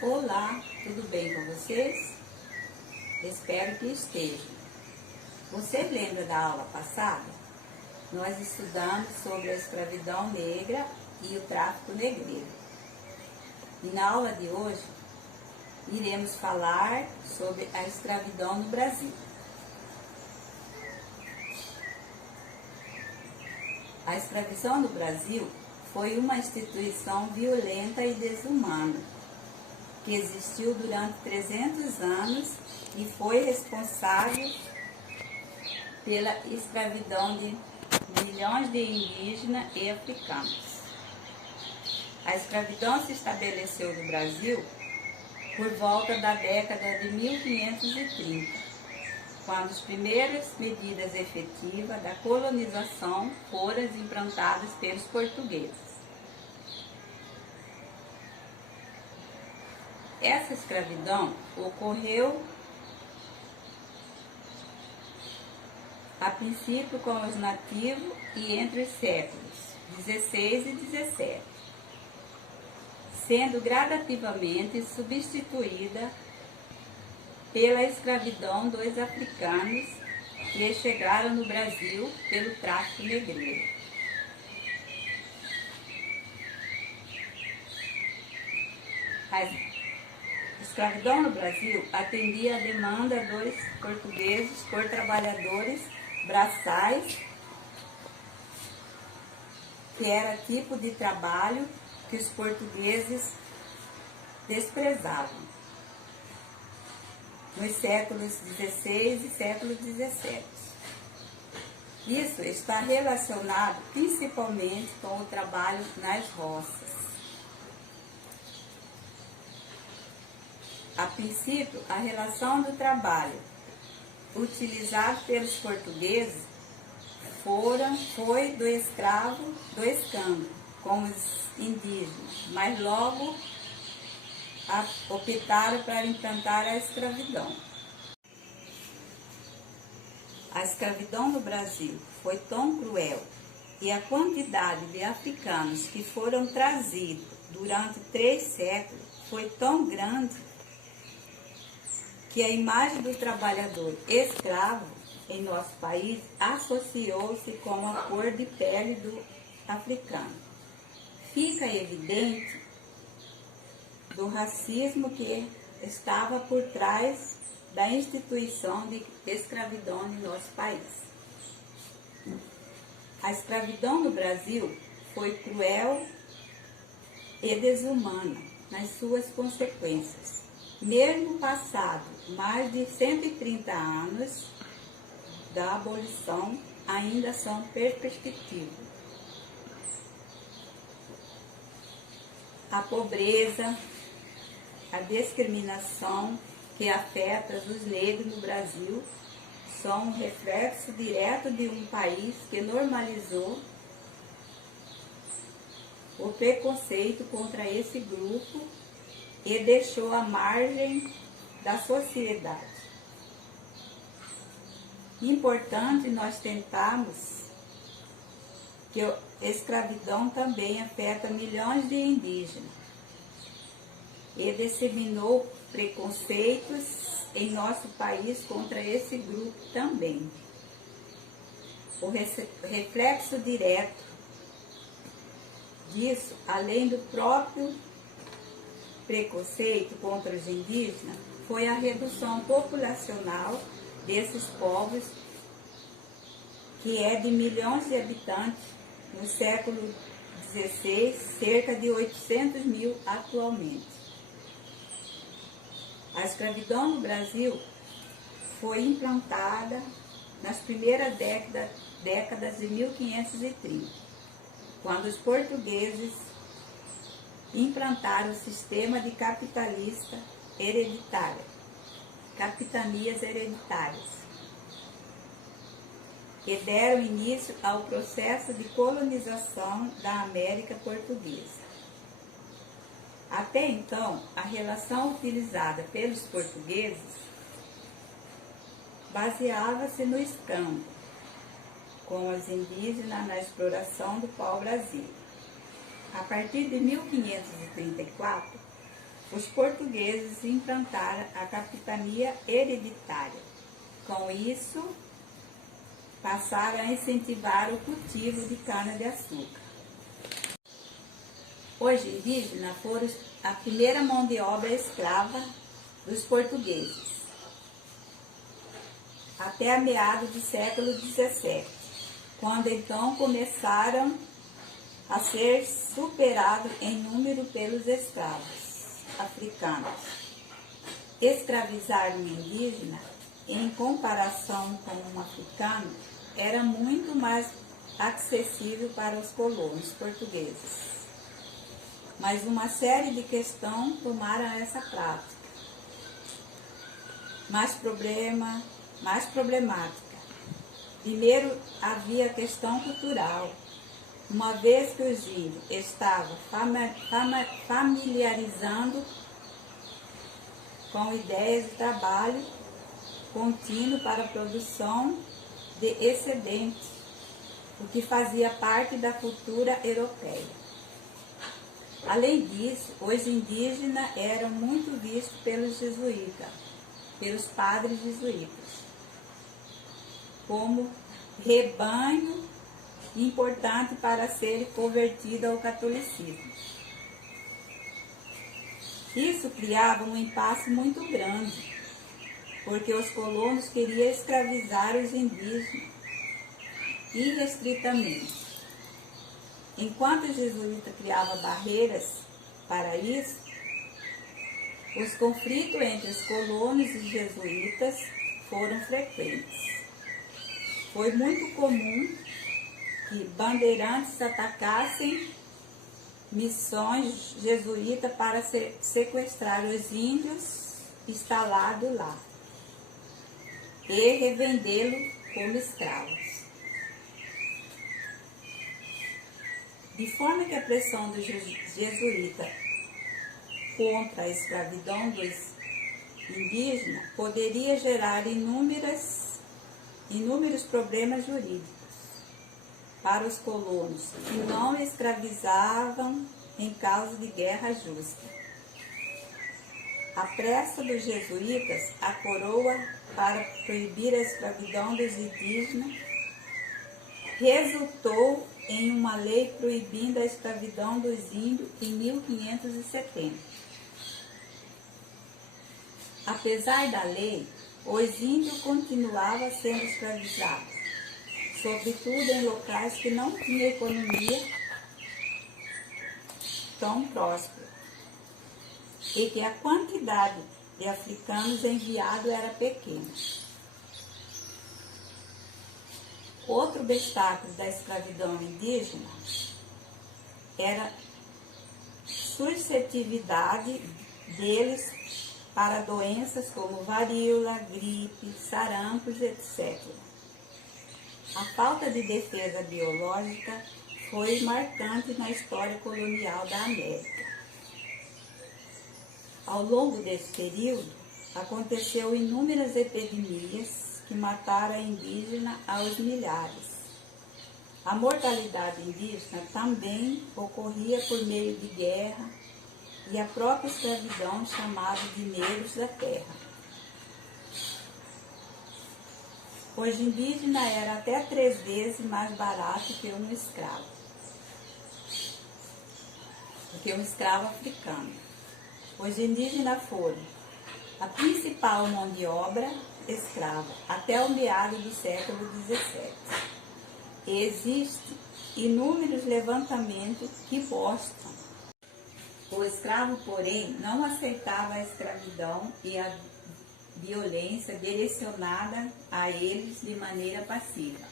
Olá, tudo bem com vocês? Espero que estejam. Você lembra da aula passada? Nós estudamos sobre a escravidão negra e o tráfico negreiro. E na aula de hoje, iremos falar sobre a escravidão no Brasil. A escravidão no Brasil foi uma instituição violenta e desumana, que existiu durante 300 anos e foi responsável pela escravidão de milhões de indígenas e africanos. A escravidão se estabeleceu no Brasil por volta da década de 1530, quando as primeiras medidas efetivas da colonização foram implantadas pelos portugueses. Essa escravidão ocorreu a princípio com os nativos e entre os séculos 16 e 17, sendo gradativamente substituída pela escravidão dos africanos que chegaram no Brasil pelo tráfico negreiro. A escravidão no Brasil atendia à demanda dos portugueses por trabalhadores braçais, que era tipo de trabalho que os portugueses desprezavam nos séculos XVI e século XVII. Isso está relacionado principalmente com o trabalho nas roças. A princípio, a relação do trabalho utilizado pelos portugueses foi do escravo do escambo, com os indígenas, mas logo optaram para implantar a escravidão. A escravidão no Brasil foi tão cruel e a quantidade de africanos que foram trazidos durante 3 séculos foi tão grande que a imagem do trabalhador escravo em nosso país associou-se com a cor de pele do africano. Fica evidente do racismo que estava por trás da instituição de escravidão em nosso país. A escravidão no Brasil foi cruel e desumana nas suas consequências. Mesmo passado mais de 130 anos da abolição, ainda são perspectivas. A pobreza, a discriminação que afeta os negros no Brasil são um reflexo direto de um país que normalizou o preconceito contra esse grupo e deixou à margem da sociedade. Importante nós tentarmos que a escravidão também afeta milhões de indígenas e disseminou preconceitos em nosso país contra esse grupo também. O reflexo direto disso, além do próprio preconceito contra os indígenas, foi a redução populacional desses povos, que é de milhões de habitantes no século XVI, cerca de 800 mil atualmente. A escravidão no Brasil foi implantada nas primeiras décadas de 1530, quando os portugueses implantaram o sistema de capitanias hereditárias, que deram início ao processo de colonização da América Portuguesa. Até então, a relação utilizada pelos portugueses baseava-se no escambo com os indígenas na exploração do pau-brasil. A partir de 1534, os portugueses implantaram a capitania hereditária. Com isso, passaram a incentivar o cultivo de cana-de-açúcar. Os indígenas foram a primeira mão de obra escrava dos portugueses, até a meados do século XVII, quando então começaram a ser superados em número pelos escravos africanos. Escravizar um indígena, em comparação com um africano, era muito mais acessível para os colonos portugueses. Mas uma série de questões tomaram essa prática mais problemática. Primeiro, havia a questão cultural, uma vez que os índios estavam familiarizando com ideias de trabalho contínuo para a produção de excedente, o que fazia parte da cultura europeia. Além disso, os indígenas eram muito vistos pelos jesuítas, pelos padres jesuítas, como rebanho importante para ser convertido ao catolicismo. Isso criava um impasse muito grande, porque os colonos queriam escravizar os indígenas irrestritamente. Enquanto os jesuítas criavam barreiras para isso, os conflitos entre os colonos e jesuítas foram frequentes. Foi muito comum que bandeirantes atacassem missões jesuítas para sequestrar os índios instalados lá e revendê-los como escravos. De forma que a pressão dos jesuítas contra a escravidão dos indígenas poderia gerar inúmeros problemas jurídicos para os colonos que não escravizavam em causa de guerra justa. A pressa dos jesuítas, a coroa para proibir a escravidão dos indígenas, resultou em uma lei proibindo a escravidão dos índios em 1570. Apesar da lei, os índios continuavam sendo escravizados, sobretudo em locais que não tinham economia tão próspera e que a quantidade de africanos enviados era pequena. Outro obstáculo da escravidão indígena era a suscetibilidade deles para doenças como varíola, gripe, sarampos, etc. A falta de defesa biológica foi marcante na história colonial da América. Ao longo desse período, aconteceu inúmeras epidemias que mataram indígenas aos milhares. A mortalidade indígena também ocorria por meio de guerra e a própria escravidão chamada de negros da terra. Os indígenas eram até 3 vezes mais barato que um escravo africano. Os indígenas foram a principal mão de obra escrava até o meado do século XVII. Existem inúmeros levantamentos que mostram. O escravo, porém, não aceitava a escravidão e a violência direcionada a eles de maneira passiva.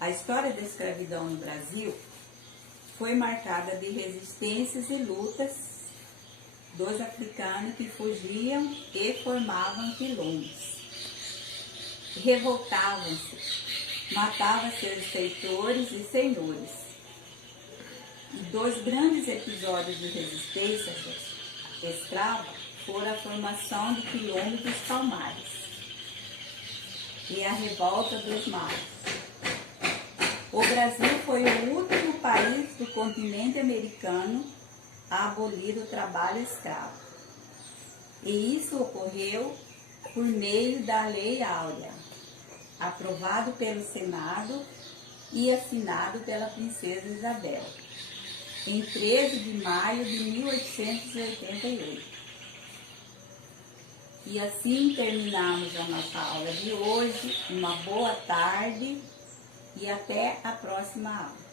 A história da escravidão no Brasil foi marcada de resistências e lutas dos africanos que fugiam e formavam quilombos. Revoltavam-se, matavam seus feitores e senhores. E 2 grandes episódios de resistência escrava foram a formação de Quilombo dos Palmares e a revolta dos mares. O Brasil foi o último país do continente americano a abolir o trabalho escravo. E isso ocorreu por meio da Lei Áurea, aprovado pelo Senado e assinado pela Princesa Isabel, em 13 de maio de 1888. E assim terminamos a nossa aula de hoje. Uma boa tarde e até a próxima aula.